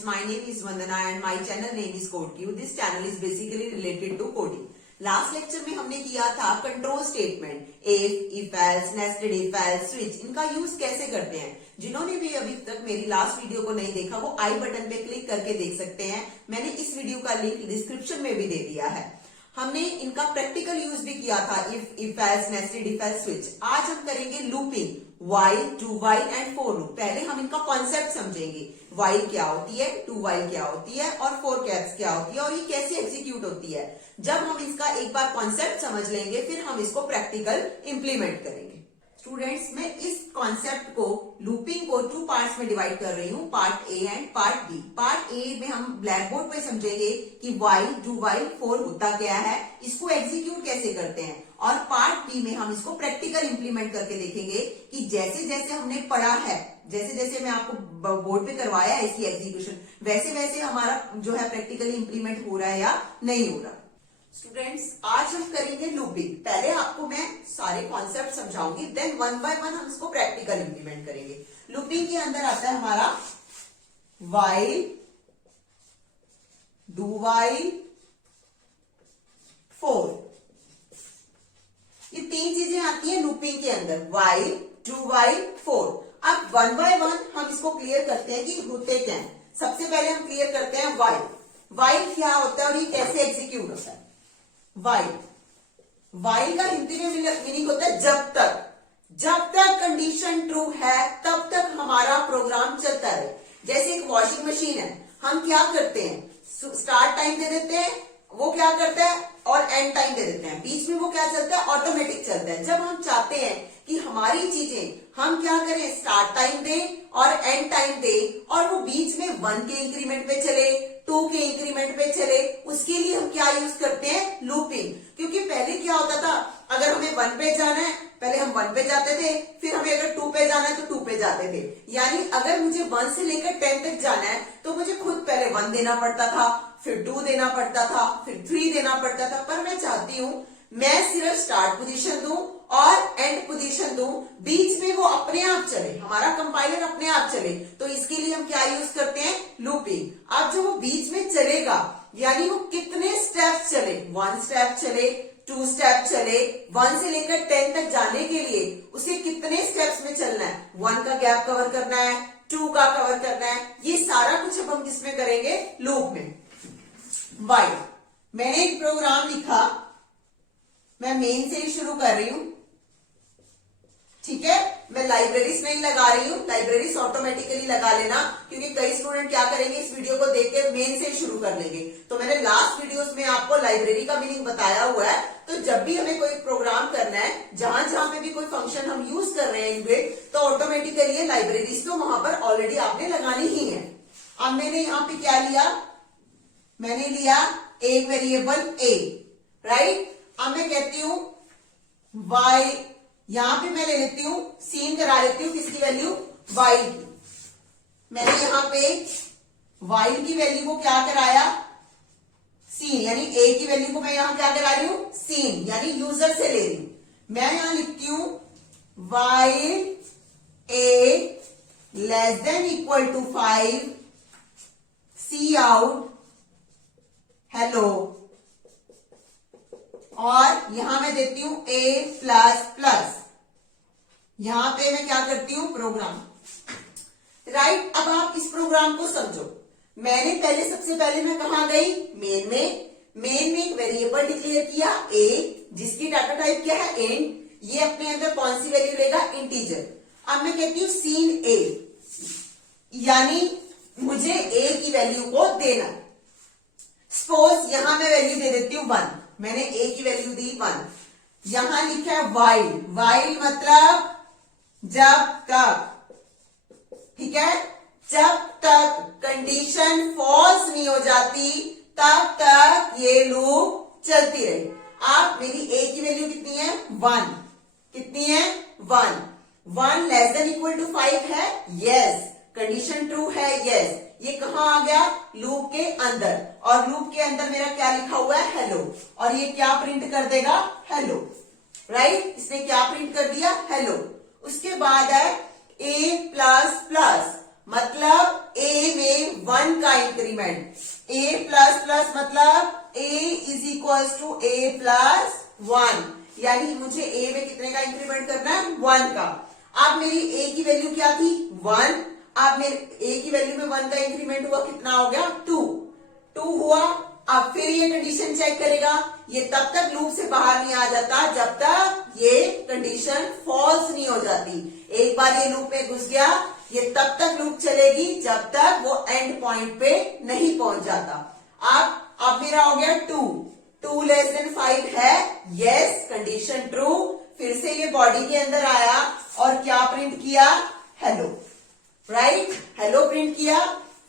students, my name is Vandana and my channel name is CodeQ. This channel is basically related to coding. Last lecture में हमने किया था control statement, if else, nested if else, switch, इनका use कैसे करते हैं। जिन्होंने भी अभी तक मेरी लास्ट वीडियो को नहीं देखा वो आई बटन पे क्लिक करके देख सकते हैं। मैंने इस वीडियो का लिंक डिस्क्रिप्शन में भी दे दिया है। हमने इनका प्रैक्टिकल यूज भी किया था, if else, nested if else, switch. आज हम करेंगे looping, while, do while and for loop. पहले हम इनका कॉन्सेप्ट समझेंगे, व्हाइल क्या होती है, डू व्हाइल क्या होती है और फॉर कैप्स क्या होती है और ये कैसे एग्जीक्यूट होती है। जब हम इसका एक बार कॉन्सेप्ट समझ लेंगे फिर हम इसको प्रैक्टिकल इंप्लीमेंट करेंगे। स्टूडेंट्स, मैं इस कॉन्सेप्ट को, लूपिंग को 2 पार्ट्स में डिवाइड कर रही हूँ, part A and part B. Part A में हम ब्लैक बोर्ड पे समझेंगे कि व्हाइल, डू व्हाइल, फॉर होता क्या है, इसको एग्जीक्यूट कैसे करते हैं, और पार्ट बी में हम इसको प्रैक्टिकल इंप्लीमेंट करके देखेंगे कि जैसे जैसे हमने पढ़ा है, जैसे जैसे मैं आपको बोर्ड पे करवाया है इसकी एग्जीक्यूशन, वैसे वैसे हमारा जो है प्रैक्टिकली इंप्लीमेंट हो रहा है या नहीं हो रहा। स्टूडेंट्स, आज हम करेंगे लूपिंग। पहले आपको मैं सारे कॉन्सेप्ट समझाऊंगी, देन वन बाय वन हम इसको प्रैक्टिकल इंप्लीमेंट करेंगे। लूपिंग के अंदर आता है हमारा व्हाइल, डू व्हाइल, फॉर। ये 3 चीजें आती है लूपिंग के अंदर, व्हाइल, डू व्हाइल, फॉर। अब वन बाय वन हम इसको क्लियर करते हैं कि होते क्या है। सबसे पहले हम क्लियर करते हैं व्हाइल। व्हाइल क्या होता है और ये कैसे एग्जीक्यूट होता है। व्हाइल, व्हाइल का हिंदी में मीनिंग होता है जब तक कंडीशन ट्रू है तब तक हमारा प्रोग्राम चलता रहे। जैसे एक वॉशिंग मशीन है, हम क्या करते हैं, स्टार्ट टाइम दे देते हैं, वो क्या करता है, और एंड टाइम दे देते हैं, बीच में वो क्या चलता है, ऑटोमेटिक चलता है। जब हम चाहते हैं कि हमारी चीजें हम क्या करें, स्टार्ट टाइम दें और एंड टाइम दें, और वो बीच में 1 के इंक्रीमेंट पे चले, 2 के इंक्रीमेंट पे चले, उसके लिए हम क्या यूज करते हैं, लूपिंग। क्योंकि पहले क्या होता था, अगर हमें 1 पे जाना है, पहले हम 1 पे जाते थे, फिर हमें अगर 2 पे जाना है तो 2 पे जाते थे। यानी अगर मुझे 1 से लेकर 10 तक जाना है तो मुझे खुद पहले 1 देना पड़ता था, फिर 2 देना पड़ता था, फिर 3 देना पड़ता था। पर मैं चाहती हूं मैं सिर्फ स्टार्ट पोजीशन दूं और एंड पोजीशन दूं, बीच में वो अपने आप चले, हमारा कंपाइलर अपने आप चले। तो इसके लिए हम क्या यूज करते हैं, लूपिंग। अब जो वो बीच में चलेगा, यानी वो कितने स्टेप्स चले, 1 स्टेप चले, 2 स्टेप चले, 1 से लेकर 10 तक जाने के लिए उसे कितने स्टेप्स में चलना है, 1 का गैप कवर करना है, 2 का कवर करना है, ये सारा कुछ अब हम किसमें करेंगे, लूप में। व्हाइल, मैंने एक प्रोग्राम लिखा, मैं मेन से ही शुरू कर रही हूं, ठीक है। मैं लाइब्रेरीज नहीं लगा रही हूं, लाइब्रेरीज ऑटोमेटिकली लगा लेना, क्योंकि कई स्टूडेंट क्या करेंगे, इस वीडियो को देख के मेन से शुरू कर लेंगे। तो मैंने लास्ट वीडियोस में आपको लाइब्रेरी का मीनिंग बताया हुआ है। तो जब भी हमें कोई प्रोग्राम करना है, जहां जहां पे भी कोई फंक्शन हम यूज कर रहे हैं इनबिल्ट, तो ऑटोमेटिकली ये लाइब्रेरीज तो वहां पर ऑलरेडी आपने लगानी ही है। अब मैंने यहाँ पे क्या लिया, मैंने लिया एक वेरिएबल ए, राइट। अब मैं कहती हूं वाई, यहां पे मैं ले लेती हूं, सीन करा लेती हूं किसकी वैल्यू, वाइल की। मैंने यहां पे वाइल की वैल्यू को क्या कराया, सीन, यानी ए की वैल्यू को मैं यहां क्या करा रही हूं, सीन, यानी यूजर से ले रही हूं। मैं यहां लिखती हूं while a less than equal to 5, cout hello, और यहां मैं देती हूं a++। यहां पे मैं क्या करती हूं, प्रोग्राम, राइट। अब आप इस प्रोग्राम को समझो। मैंने पहले, सबसे पहले मैं कहां गई, मेन में एक वेरिएबल डिक्लेयर किया a, जिसकी डाटा टाइप क्या है, इंट। ये अपने अंदर कौन सी वैल्यू लेगा, इंटीजर। अब मैं कहती हूं सीन a, यानी मुझे a की वैल्यू को देना। सपोज यहां मैं वैल्यू दे देती हूं 1, मैंने a की वैल्यू दी 1। यहां लिखा है व्हाइल, व्हाइल मतलब जब तक, ठीक है, जब तक कंडीशन फॉल्स नहीं हो जाती तब तक ये लूप चलती रही। आप, मेरी a की वैल्यू कितनी है, 1, कितनी है, 1 लेस देन इक्वल टू 5 है, यस। कंडीशन ट्रू है, यस। ये कहां आ गया, लूप के अंदर, और लूप के अंदर मेरा क्या लिखा हुआ है, हेलो, और ये क्या प्रिंट कर देगा, हेलो, राइट। इसने क्या प्रिंट कर दिया, हेलो। उसके बाद है a++, मतलब ए में 1 का इंक्रीमेंट, ए प्लस प्लस मतलब a is equal to a plus 1, यानी मुझे ए में कितने का इंक्रीमेंट करना है, 1 का। अब मेरी ए की वैल्यू क्या थी, 1, अब मेरे ए की वैल्यू में 1 का इंक्रीमेंट हुआ, कितना हो गया, 2 हुआ। अब फिर ये कंडीशन चेक करेगा, ये तब तक लूप से बाहर नहीं आ जाता जब तक ये कंडीशन फॉल्स नहीं हो जाती। एक बार ये लूप में घुस गया, ये तब तक लूप चलेगी जब तक वो एंड पॉइंट पे नहीं पहुंच जाता। अब मेरा हो गया 2 लेस देन 5 है, यस, कंडीशन ट्रू। फिर से ये बॉडी के अंदर आया और क्या प्रिंट किया, हेलो, राइट, हेलो प्रिंट किया।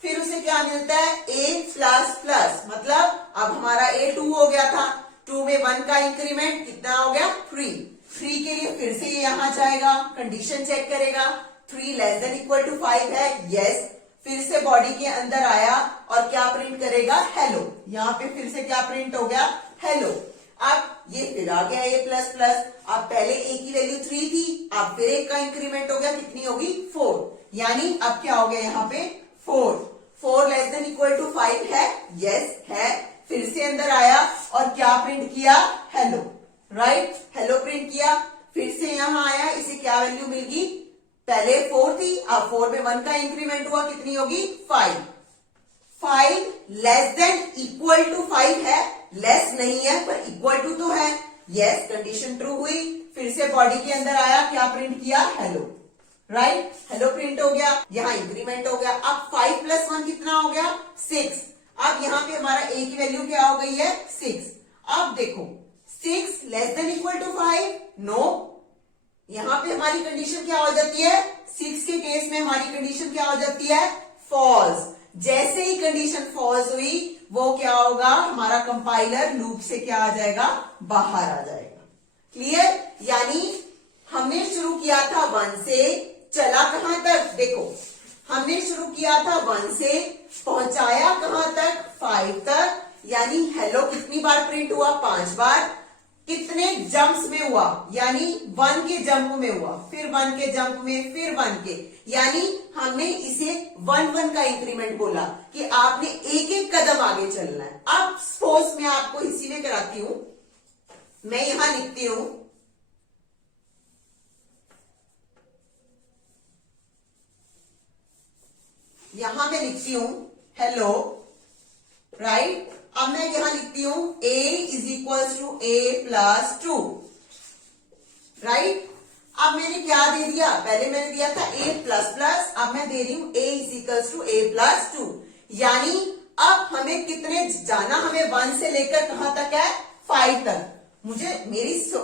फिर उसे क्या मिलता है, ए प्लस प्लस, मतलब अब हमारा ए 2 हो गया था, 2 में 1 का इंक्रीमेंट कितना हो गया, 3 के लिए फिर से ये यहां जाएगा, कंडीशन चेक करेगा, 3 लेस देन इक्वल टू 5 है, यस। फिर से बॉडी के अंदर आया और क्या प्रिंट करेगा, हेलो, यहाँ पे फिर से क्या प्रिंट हो गया, हेलो। अब ये फिर आ गया ए प्लस प्लस, अब पहले ए की वैल्यू 3 थी, अब फिर एक का इंक्रीमेंट हो गया, कितनी होगी, 4, यानी अब क्या हो गया यहाँ पे 4 लेस देन इक्वल टू 5 है, यस है। फिर से अंदर आया और क्या प्रिंट किया, हेलो, राइट, हेलो प्रिंट किया। फिर से यहां आया, इसे क्या वैल्यू मिलगी, पहले 4 थी, अब 4 में 1 का इंक्रीमेंट हुआ, कितनी होगी, 5 लेस देन इक्वल टू 5 है, लेस नहीं है पर इक्वल टू तो है, यस, कंडीशन ट्रू हुई। फिर से बॉडी के अंदर आया, क्या प्रिंट किया, हेलो, राइट, हेलो प्रिंट हो गया, यहाँ इंक्रीमेंट हो गया। अब 5 प्लस 1 कितना हो गया, 6। अब यहाँ पे हमारा ए की वैल्यू क्या हो गई है, 6। अब देखो 6 less than equal to 5, no, यहाँ पे हमारी कंडीशन क्या हो जाती है, 6 के केस में हमारी कंडीशन क्या हो जाती है, फॉल्स। जैसे ही कंडीशन फॉल्स हुई, वो क्या होगा, हमारा कंपाइलर लूप से क्या आ जाएगा, बाहर आ जाएगा। क्लियर, यानी हमने शुरू किया था 1 से, चला कहां तक, देखो हमने शुरू किया था 1 से, पहुंचाया कहां तक, 5 तक, यानी हेलो कितनी बार प्रिंट हुआ, 5 बार। कितने जंप्स में हुआ, यानी 1 के जंप में हुआ, फिर 1 के जंप में, फिर 1 के, यानी हमने इसे 1 का इंक्रीमेंट बोला कि आपने एक एक कदम आगे चलना है। अब सपोज मैं आपको इसीलिए कराती हूं, मैं यहां लिखती हूं, यहां मैं लिखती हूं हेलो, राइट। अब मैं यहां लिखती हूं a is equal to a plus 2, right. अब मैंने क्या दे दिया, पहले मैंने दिया था a प्लस प्लस, अब मैं दे रही हूं a is equal to a plus 2, यानी अब हमें कितने जाना, हमें 1 से लेकर कहां तक है, 5 तक।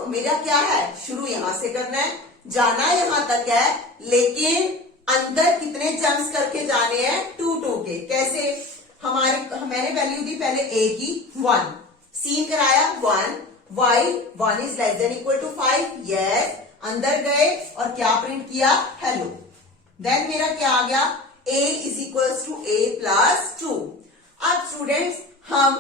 मेरा क्या है, शुरू यहां से करना है, जाना यहां तक है, लेकिन अंदर कितने जंप्स करके जाने हैं, 2 के। कैसे, मैंने वैल्यू दी पहले a की 1, सीन कराया 1, while 1 is less than equal to 5, yes, अंदर गए और क्या प्रिंट किया, हेलो। देन मेरा क्या आ गया, a is equal to a plus 2। अब स्टूडेंट्स हम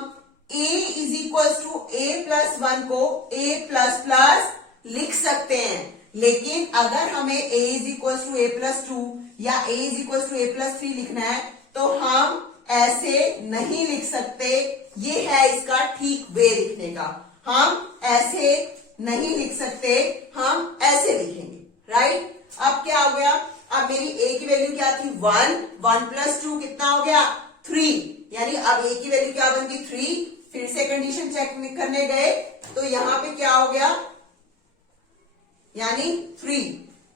a is equal to a plus 1 को a प्लस प्लस लिख सकते हैं, लेकिन अगर हमें a is equal to a plus 2 या a is equal to a plus 3 लिखना है, तो हम ऐसे नहीं लिख सकते। ये है इसका ठीक वे लिखने का, हम ऐसे नहीं लिख सकते, हम ऐसे लिखेंगे, राइट। अब क्या हो गया, अब मेरी a की वैल्यू क्या थी, 1 प्लस 2 कितना हो गया, 3, यानी अब a की वैल्यू क्या बन गई, 3। फिर से कंडीशन चेक करने गए तो यहां पे क्या हो गया, यानी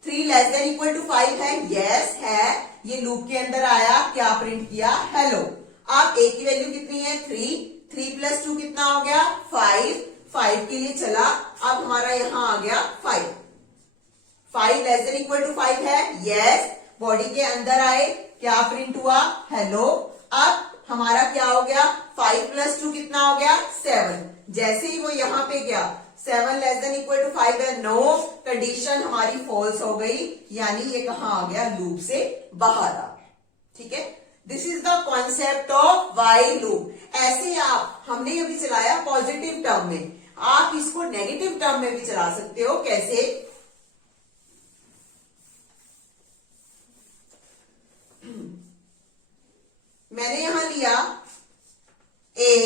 3 लेस देन इक्वल टू 5 है, यस है। ये लूप के अंदर आया, क्या प्रिंट किया, हेलो। अब a की वैल्यू कितनी है, 3 प्लस 2 कितना हो गया, 5 के लिए चला, अब हमारा यहां आ गया 5 लेस देन इक्वल टू 5 है, यस। बॉडी के अंदर आए, क्या प्रिंट हुआ, हेलो। अब हमारा क्या हो गया, 5 प्लस 2 कितना हो गया, 7। जैसे ही वो यहां पे गया, 7 लेस देन इक्वल टू 5 है, नो, कंडीशन हमारी फॉल्स हो गई, यानी ये कहां आ गया, लूप से बाहर आ गया। ठीक है, this is the concept of while loop. ऐसे आप, हमने अभी चलाया पॉजिटिव टर्म में, आप इसको नेगेटिव टर्म में भी चला सकते हो। कैसे, मैंने यहां लिया a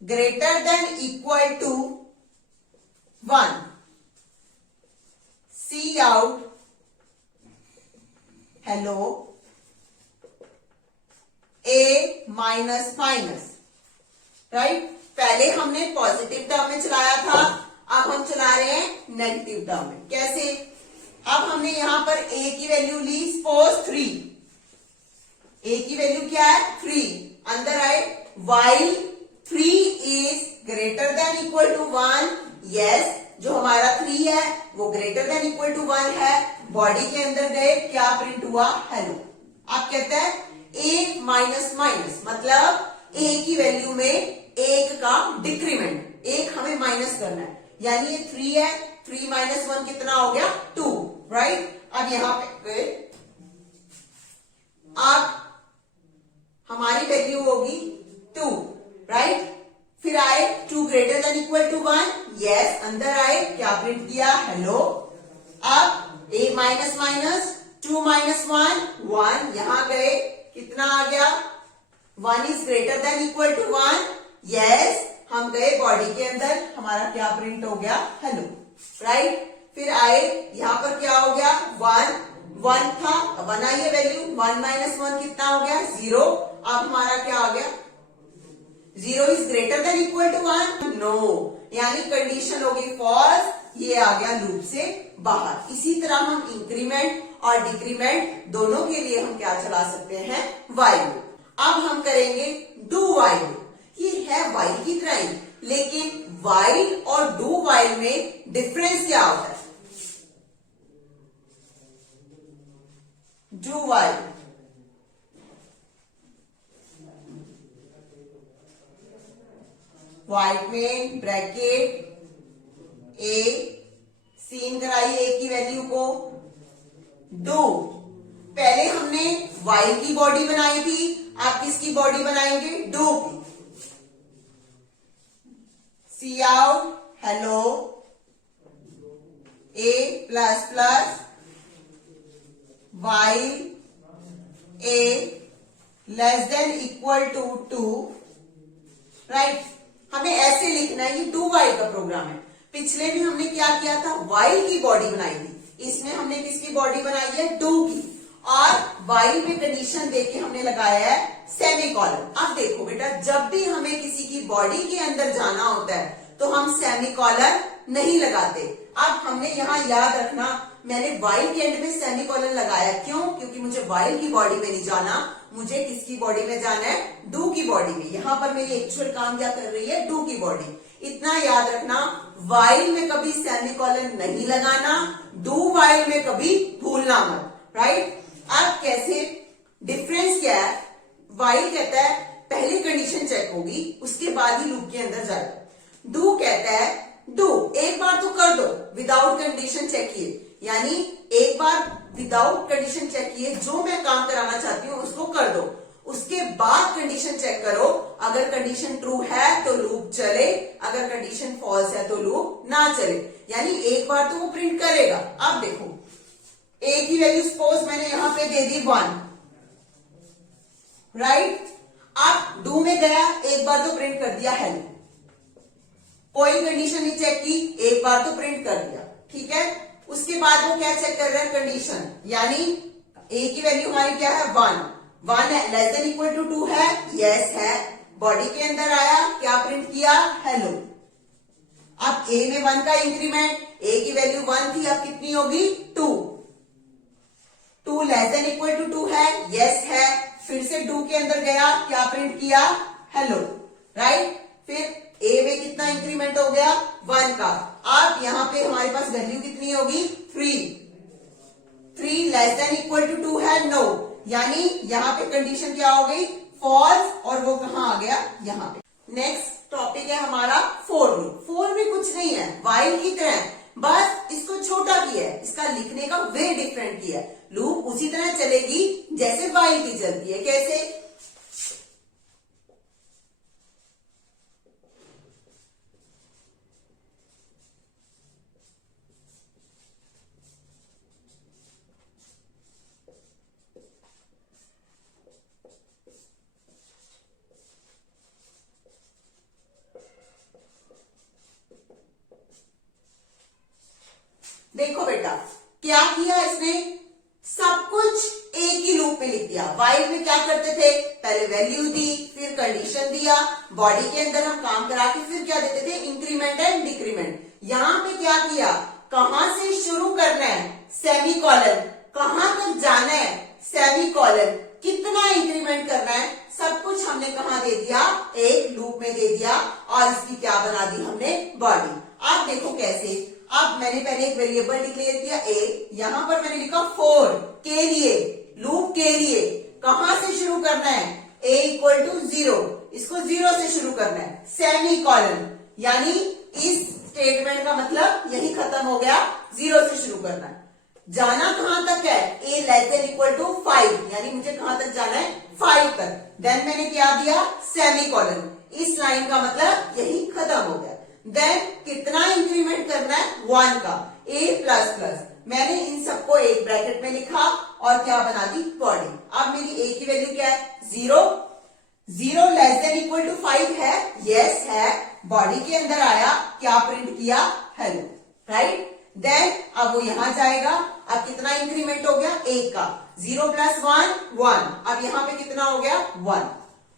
greater than equal to 1, cout hello a minus minus, right. पहले हमने पॉजिटिव टर्म में चलाया था, अब हम चला रहे हैं नेगेटिव टर्म में। कैसे? अब हमने यहां पर a की वैल्यू ली, सपोज 3, a की वैल्यू क्या है 3, अंदर आए while 3 is greater than equal to 1, yes, जो हमारा 3 है वो ग्रेटर देन इक्वल टू 1 है। बॉडी के अंदर गए, क्या प्रिंट हुआ? हेलो। आप कहते हैं एक माइनस माइनस, मतलब a की वैल्यू में एक का डिक्रीमेंट, एक हमें माइनस करना है, यानी ये 3 है, 3 माइनस 1 कितना हो गया? 2, राइट। अब यहां पे अब हमारी वैल्यू होगी 2, राइट। फिर आए 2 greater than equal to 1, yes, अंदर आए, क्या प्रिंट किया? हेलो। अब a माइनस माइनस 2 माइनस 1, 1, यहां गए, कितना आ गया? 1 is greater than equal to 1, yes, हम गए बॉडी के अंदर, हमारा क्या प्रिंट हो गया? Hello, right. फिर आए, यहां पर क्या हो गया? 1 था, 1 आई है वैल्यू, 1 माइनस 1 कितना हो गया? 0। अब हमारा क्या आ गया? 0 is greater than equal to 1, no, यानी कंडीशन हो गई फॉल्स, ये आ गया लूप से बाहर। इसी तरह हम इंक्रीमेंट और डिक्रीमेंट दोनों के लिए हम क्या चला सकते हैं? while। अब हम करेंगे do while। ये है while की तरह ही, लेकिन while और do while में डिफरेंस क्या होता है? do while व्हाइट में ब्रैकेट a, सीन कराई a की वैल्यू को, do, पहले हमने while की बॉडी बनाई थी, आप किसकी बॉडी बनाएंगे? do की। Cout hello a plus plus while a less than equal to 2, right. हमें ऐसे लिखना है, ये डू वाइल का प्रोग्राम है। पिछले में हमने क्या किया था? वाइल की बॉडी बनाई थी, इसमें हमने किसकी बॉडी बनाई है? डू की। और वाइल में कंडीशन देके हमने लगाया है सेमीकोलन। अब देखो बेटा, जब भी हमें किसी की बॉडी के अंदर जाना होता है तो हम सेमीकोलन नहीं लगाते। अब हमने यहां याद रखना, मैंने वाइल के एंड में सेमीकोलन लगाया, क्यों? क्योंकि मुझे वाइल की बॉडी में नहीं जाना, मुझे किसकी बॉडी में जाना है? डू की बॉडी में। यहां पर मेरी एक्चुअल काम क्या कर रही है? डू की बॉडी। इतना याद रखना, वाइल में कभी सेमीकोलन नहीं लगाना, डू वाइल में कभी भूलना मत, राइट। अब कैसे? डिफरेंस क्या है? वाइल कहता है पहली कंडीशन चेक होगी, उसके बाद ही लूप के अंदर जाएगा। डू कहता है डू, एक बार तो कर दो विदाउट कंडीशन चेक किए, यानी एक बार विदाउट कंडीशन चेक किए जो मैं काम कराना चाहती हूं उसको कर दो, उसके बाद कंडीशन चेक करो, अगर कंडीशन ट्रू है तो लूप चले, अगर कंडीशन फॉल्स है तो लूप ना चले, यानी एक बार तो वो प्रिंट करेगा। अब देखो, ए की वैल्यू सपोज मैंने यहां पे दे दी 1, राइट। अब डू में गया, एक बार तो प्रिंट कर दिया हेलो, कोई कंडीशन नहीं चेक की, एक बार तो प्रिंट कर दिया, ठीक है। उसके बाद वो क्या चेक कर रहा है? कंडीशन, यानी ए की वैल्यू हमारी क्या है? 1 है, लेस देन इक्वल टू 2 है, यस है, बॉडी के अंदर आया, क्या प्रिंट किया? हेलो। अब ए में 1 का इंक्रीमेंट, ए की वैल्यू 1 थी, अब कितनी होगी? 2 लेस देन इक्वल टू 2 है, यस है, फिर से डू के अंदर गया, क्या प्रिंट किया? Hello, right. फिर ए में कितना इंक्रीमेंट हो गया? 1 का। अब यहां पे हमारे पास वैल्यू कितनी होगी? 3 लेस देन इक्वल टू 2 है, नो, यानी यहां पे कंडीशन क्या हो गई? फॉल्स, और वो कहां आ गया? यहां पे। नेक्स्ट टॉपिक है हमारा फोर लूप। फोर भी कुछ नहीं है, वाइल की तरह, बस इसको छोटा किया है, इसका लिखने का वे डिफरेंट किया है। लूप उसी तरह चलेगी जैसे वाइल की चलती है। कैसे? देखो बेटा क्या किया इसने, सब कुछ एक ही लूप में लिख दिया। वाइल में क्या करते थे, पहले वैल्यू दी, फिर कंडीशन दिया, बॉडी के अंदर हम काम करा के फिर क्या देते थे, इंक्रीमेंट एंड डिक्रीमेंट। यहां पे क्या किया, कहां से शुरू करना है, सेमी कॉलन, कहां तक जाना है, सेमी कॉलन, कितना इंक्रीमेंट करना है, सब कुछ हमने कहां दे दिया, एक लूप में दे दिया और इसकी क्या बना दी हमने, बॉडी। आप देखो कैसे, अब मैंने पहले एक वेरिएबल डिक्लेयर किया a, यहां पर मैंने लिखा 4 के लिए, लूप के लिए, कहां से शुरू करना है, a इक्वल टू 0, इसको 0 से शुरू करना है, सेमी कॉलन, यानी इस स्टेटमेंट का मतलब यही खत्म हो गया, 0 से शुरू करना है। जाना कहां तक है, a less than equal to 5, यानी मुझे कहां तक जाना है, 5 तक। देन मैंने क्या दिया, सेमी कॉलन, इस लाइन का मतलब यही खत्म हो गया। देन कितना इंक्रीमेंट करना है, 1 का, a प्लस प्लस, मैंने इन सबको एक ब्रैकेट में लिखा और क्या बना दी, बॉडी। अब मेरी a की वैल्यू क्या है, 0, 0 लेस देन इक्वल टू 5 है, यस है, बॉडी के अंदर आया, क्या प्रिंट किया, हेलो, राइट। देन अब वो यहां जाएगा, अब कितना इंक्रीमेंट हो गया, 1 का, 0 प्लस 1 1, अब यहां पे कितना हो गया, 1,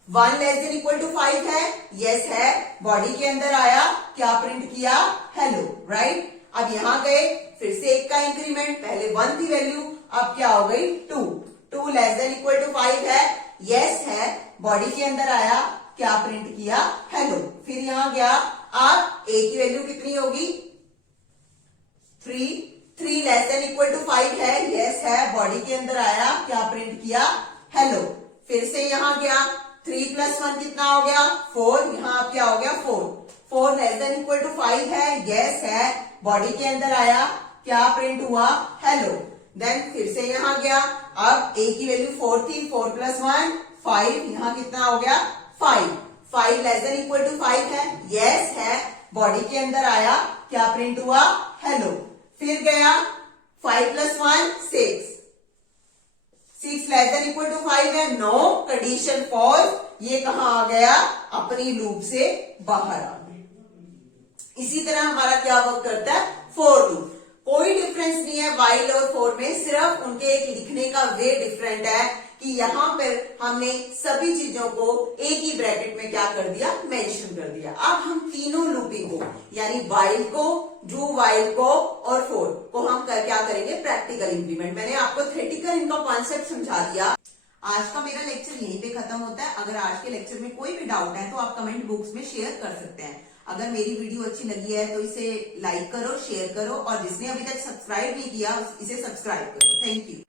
1 लेस देन इक्वल टू 5 है, यस है, बॉडी के अंदर आया, क्या प्रिंट किया, हेलो, राइट। अब यहां गए, फिर से 1 का इंक्रीमेंट, पहले 1 थी वैल्यू, अब क्या हो गई, 2, 2 लेस देन इक्वल टू 5 है, यस है, बॉडी के अंदर आया, क्या प्रिंट किया, हेलो, फिर यहां गया, अब a की वैल्यू कितनी होगी, 3, 3 लेस देन इक्वल टू 5 है, यस है, बॉडी के अंदर आया, क्या प्रिंट किया, हेलो, फिर से यहां गया, 3 प्लस 1 कितना हो गया, 4, यहां अब क्या हो गया, 4, 4 लेस देन इक्वल टू 5 है, यस है, बॉडी के अंदर आया, क्या प्रिंट हुआ, हेलो। देन फिर से यहां गया, अब a की वैल्यू 4 थी, 4 प्लस 1 5, यहां कितना हो गया, 5, 5 लेस देन इक्वल टू 5 है, यस है, बॉडी के अंदर आया, क्या प्रिंट हुआ, हेलो। फिर गया, 5 plus 1 6, 6 less than equal to 5 है, नो, कंडीशन फॉल्स, ये कहां आ गया, अपनी लूप से बाहर आ गया। इसी तरह हमारा क्या वर्क करता है, फॉर लूप, कोई डिफरेंस नहीं है वाइल और फॉर में, सिर्फ उनके एक लिखने का वे डिफरेंट है कि यहां पर हमने सभी चीजों को एक ही ब्रैकेट में क्या कर दिया, मेंशन कर दिया। अब हम तीनों लूपिंग को, यानी वाइल को, डू वाइल को और फॉर को हम क्या करेंगे, प्रैक्टिकल इंप्लीमेंट। मैंने आपको थ्योरेटिकल इनका कॉन्सेप्ट समझा दिया। आज का मेरा लेक्चर यहीं पे खत्म होता है। अगर आज के लेक्चर में कोई भी डाउट है तो आप कमेंट बॉक्स में शेयर कर सकते हैं। अगर मेरी वीडियो अच्छी लगी है तो इसे लाइक करो, शेयर करो और जिसने अभी तक सब्सक्राइब नहीं किया इसे सब्सक्राइब करो। Thank you.